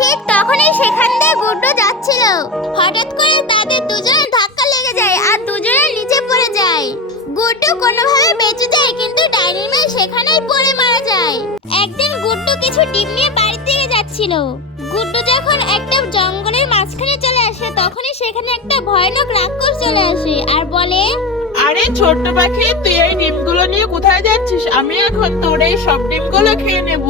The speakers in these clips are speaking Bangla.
ঠিক তখনই সেখান দিয়ে গুড্ডু যাচ্ছিল। হঠাৎ করে তাদের দুজনের ধাক্কা লেগে যায় আর দুজনের নিচে পড়ে যায়। গুড্ডু কোনোভাবে বেঁচে যায়, কিন্তু ডাইনির মেয়ে সেখানেই পড়ে মারা যায়। একদিন গুড্ডু কিছু ডিম নিয়ে বাড়ি থেকে যাচ্ছিল। গুড্ডু যখন একটা জঙ্গলের মাঝখানে চলে আসে, তখনই সেখানে একটা ভয়ানক রাক্ষস চলে আসে আর বলে, আরে ছোট্ট পাখি, তুই এই ডিমগুলো নিয়ে কোথায় যাচ্ছিস? আমি এখন তোর এই সব ডিমগুলো খেয়ে নেব।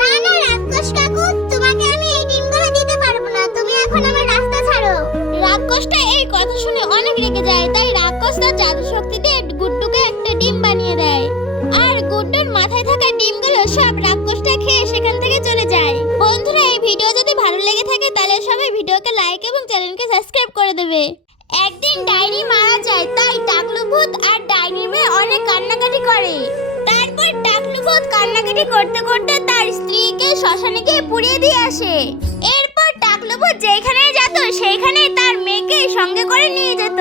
না না রাক্ষস কাকু, তোমাকে আমি এই ডিমগুলো দিতে পারবো না, তুমি এখন আমার রাস্তা ছাড়ো। রাক্ষসটা এই কথা শুনে অনেক রেগে যায়, তাই রাক্ষস তার জাদু শক্তি দিয়ে গুড্ডুকে একটা ডিম বানিয়ে দেয়। আর গুড্ডুর মাথায় থাকা ডিমগুলো সব রাক্ষসটা খেয়ে সেখান থেকে চলে যায়। বন্ধুরা, এই ভিডিও যদি ভালো লেগে থাকে তাহলে সবাই ভিডিওকে লাইক এবং চ্যানেলকে সাবস্ক্রাইব করে দেবে। একদিন ডাইনি মারা যায়, তাই টাকলু ভূত আর ডাইনির মেয়ে অনেক কান্নাকাটি করে। তারপর টাকলু ভূত কান্নাকাটি করতে করতে তার স্ত্রীকে শ্মশানে গিয়ে পুড়িয়ে দিয়ে আসে। এরপর টাকলু ভূত যেখানে যেত সেইখানে তার মেয়েকে সঙ্গে করে নিয়ে যেত।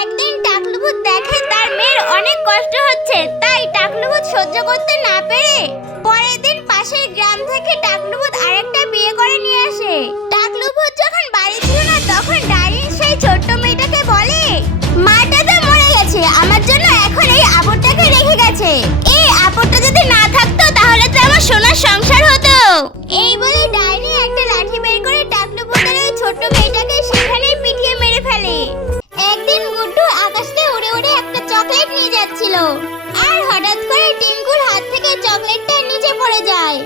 একদিন টাকলু ভূত দেখে তার মেয়ের অনেক কষ্ট হচ্ছে, তাই টাকলু ভূত সহ্য করতে না পেরে পরের দিন পাশের গ্রাম থেকে টাকলু ভূত আরেকটা বিয়ে করে নিয়ে আসে। টাকলু ভূত যখন বাড়ি ছিল না, তখন ডাইনি সেই ছোট্ট মেয়েটাকে বলে, মাটা তো মরে গেছে, আমার জন্য এখন এই আপদটাকে রেখে গেছে। এই আপদটা যদি না থাকতো তাহলে তো আমার সোনার সংসার হতো। এই বলে ডাইনি একটা লাঠি বের করে টাকলু ভূতের ওই ছোট্ট মেয়েটাকে সেখানেই পিটিয়ে মেরে ফেলে। একদিন গুড্ডু আকাশ দিয়ে উড়ে উড়ে একটা চকলেট নিয়ে যাচ্ছিল, আর হঠাৎ করে টিঙ্কুর হাত থেকে চকলেটটা নিচে পড়ে যায়।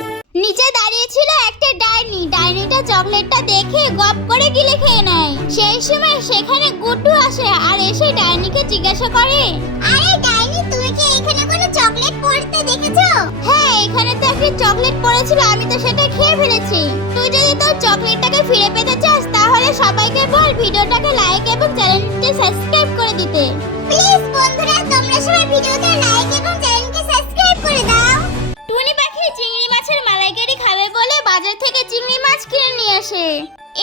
নিচে দাঁড়িয়ে ছিল একটা ডাইনি। ডাইনিটা চকলেটটা দেখে গপ করে গিলে খেয়ে নেয়। সেই সময় সেখানে গুড্ডু আসে আর এসে ডাইনিকে জিজ্ঞাসা করে, আরে ডাইনি, তুমি কি এখানে কোনো চকলেট পড়তে দেখেছো? হ্যাঁ, এখানে তো একটা চকলেট পড়েছিল, আমি তো সেটা খেয়ে ফেলেছি। তুই যদি তোর চকলেটটাকে ফিরে পেতে চাস তাহলে সবাইকে বল ভিডিওটাকে লাইক এবং চ্যানেলকে সাবস্ক্রাইব করে দিতে। প্লিজ বন্ধুরা, তোমরা সবাই ভিডিওতে লাইক এবং চ্যানেলকে সাবস্ক্রাইব করে দাও। টুনি পাখি চিংড়ি মাছের মালাইকারি খাবে বলে বাজার থেকে চিংড়ি মাছ কিনে নিয়ে আসে।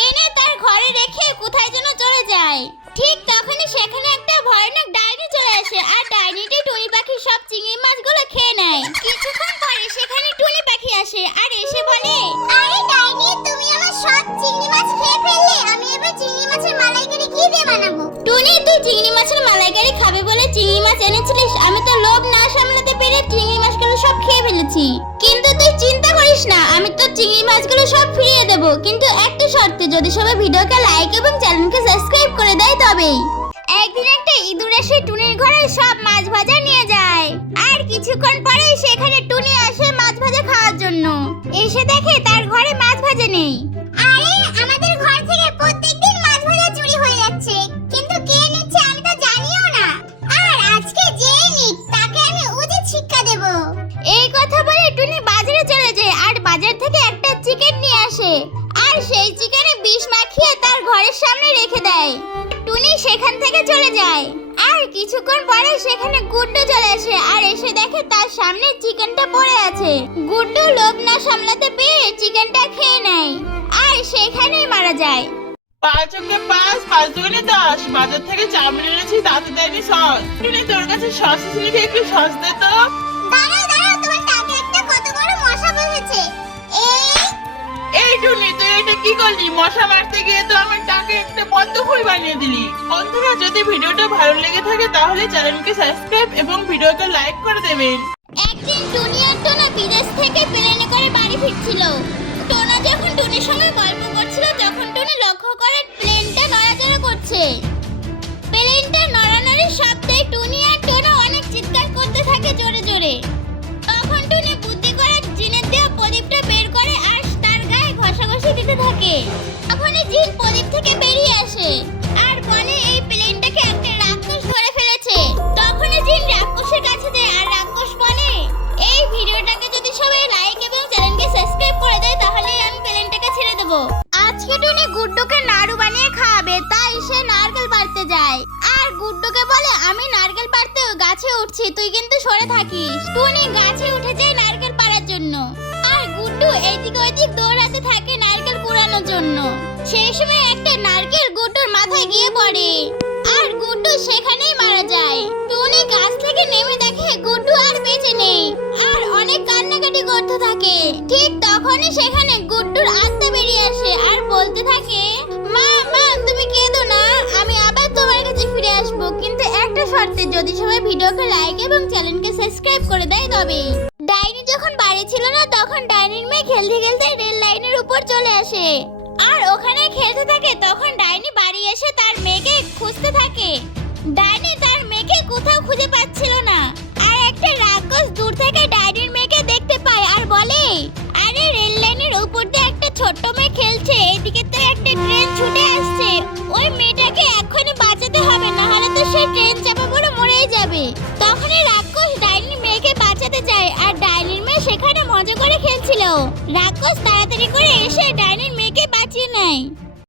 এনে তার ঘরে রেখে কোথায় যেন চলে যায়। ঠিক তখনই সেখানে একটা ভয়ানক ডাইনি চলে আসে আর ডাইনিটি টুনি পাখির সব চিংড়ি মাছগুলো খেয়ে নেয়। কিছুক্ষণ পরে সেখানে টুনি পাখি আসে আর এসে বলে, আরে ডাইনি, তুমি আমার সব চিংড়ি মাছ খেয়ে ফেললে, আমি এবার চিংড়ি মাছের মালাইকারি কি দিয়ে বানাবো? টুনি, তুই চিংড়ি মাছের মালাইকারি খাবে বলে চিংড়ি মাছ এনেছিলিস, আমি তো লোভ না সামলাতে পেরে চিংড়ি মাছগুলো সব খেয়ে ফেলেছি। কিন্তু তুই চিন্তা করিস না, আমি তো চিংড়ি মাছগুলো সব ফিরিয়ে দেব, কিন্তু একটা শর্তে, যদি সবাই ভিডিওকে লাইক এবং চ্যানেলকে সাবস্ক্রাইব করে দেয় তবেই। একদিন একটা ইঁদুর এসে টুনির ঘরে সব মাছ ভাজা নিয়ে যায়। আর কিছুক্ষণ পরেই সেখানে টুনি আসে মাছ ভাজা খাওয়ার জন্য। এসে দেখে তার ঘরে মাছ ভাজা নেই। আরে, আমাদের ঘর থেকে প্রত্যেকদিন মাছ ভাজা চুরি হয়ে যাচ্ছে, কিন্তু কে নিচ্ছে আমি তো জানিও না। আর আজকে যে নিক তাকে আমি উচিত শিক্ষা দেব। এই কথা বলে টুনি বাজারে চলে যায় আর বাজার থেকে একটা চিকেন নিয়ে আসে। আর সেই চিকেনে বিষ মাখিয়ে তার ঘরের সামনে রেখে দেয়। টুনি সেখান থেকে চলে যায়। আর কিছুক্ষণ পরে সেখানে গুড্ডু চলে আসে আর এসে দেখে তার সামনে চিকেনটা পড়ে আছে। গুড্ডু লোভ না সামলাতে পেরে চিকেনটা খেয়ে নেয় আর সেখানেই মারা যায়। 5 ওকে 5, 5 দুগুণে 10। বাজার থেকে চাউমিন এনেছি, তাতে দেয়নি সস। টুনি, তোর কাছে সস ছিল কি? একটু সস দে তো। দাঁড়াও দাঁড়াও, তোমার টাকে একটা কত বড় মশা বসেছে। এই টুনি, তুই এটা কি করলি? মশা মারতে গিয়ে তো আমার টাকে একটা পদ্ম ফুল বানিয়ে দিলি। বন্ধুরা, যদি ভিডিওটা ভালো লেগে থাকে তাহলে চ্যানেলকে সাবস্ক্রাইব এবং ভিডিওটা লাইক করে দেবেন। একদিন টুনি আর টোনা বিদেশ থেকে প্লেনে করে বাড়ি ফিরছিল। টোনা যখন টুনির সঙ্গে গল্প করছিল তখন টুনি লক্ষ্য করে প্লেনটা নড়াচড়া করছে। প্লেনটা নড়ানড়ির শব্দে টুনি আর টোনা অনেক চিৎকার করতে থাকে জোরে জোরে। তখন টুনি বুদ্ধি করে জিনের দেওয়া প্রদীপটা বের করে আর তার গায়ে ঘষাঘষি দিতে থাকে। তখনই জিন প্রদীপ থেকে বেরিয়ে আসে আর বলে এই প্লেনটাকে একটা রাক্ষস ধরে ফেলেছে। তখনই জিন রাক্ষসের কাছে যায় আর রাক্ষস বলে, এই ভিডিওটাকে যদি সবাই লাইক এবং চ্যানেলকে সাবস্ক্রাইব করে দেয় তাহলে আমি প্লেনটাকে ছেড়ে দেব। আজকে টুনি গুড্ডুকে নাড়ু বানিয়ে খাওয়াবে, তাই সে নারকেল পাড়তে যায়। আর গুড্ডুকে বলে, আমি নারকেল পাড়তে গাছে উঠছি, তুই কিন্তু সরে থাকিস। টুনি গাছে উঠে যায় নারকেল পাড়ার জন্য আর গুড্ডু এইদিক ওইদিক দৌড়াতে থাকে নারকেল কুড়ানোর জন্য। সেই সময় একটা নারকেল গুড্ডুর মাথায় গিয়ে পড়ে আর গুড্ডু সেখানেই মারা যায়। টুনি গাছ থেকে নেমে দেখে গুড্ডু আর বেঁচে নেই আর অনেক কান্নাকাটি করতে থাকে। ঠিক তখনই সেখানে গুড্ডুর আত্মা বেরিয়ে আসে আর বলতে থাকে, মা মা তুমি কেঁদো না, আমি আবার তোমার কাছে ফিরে আসবো, কিন্তু একটা শর্তে, যদি সবাই ভিডিওকে লাইক এবং চ্যানেলকে সাবস্ক্রাইব করে দেয় তবে। ডাইনি যখন বাড়ি ছিল না তখন ডাইনির মেয়ে খেলতে খেলতে রেল লাইনের উপর চলে আসে আর ওখানে খেলতে থাকে। তখন ডাইনি বাড়ি এসে তার মেয়েকে খুঁজতে থাকে। ডাইনি তার মেয়েকে কোথাও খুঁজে পাচ্ছিল না আর একটা রাক্ষস দূর থেকে ডাইনির মেয়েকে দেখতে পায় আর বলে, আরে রেল লাইনের উপর দিয়ে একটা ছোট্ট মেয়ে খেলছে, এদিকে তো একটা ট্রেন ছুটে আসছে, ওই মেয়েটাকে এখনই বাঁচাতে হবে, না হলে তো সে ট্রেন চাপা পড়ে মরেই যাবে। তখনই রাক্ষস ডাইনির মেয়েকে বাঁচাতে যায় আর ডাইনির মেয়ে সেখানে মজা করে খেলছিল। রাক্ষস তাড়াতাড়ি করে এসে ডাইনির মেয়েকে বাঁচিয়ে নেয়।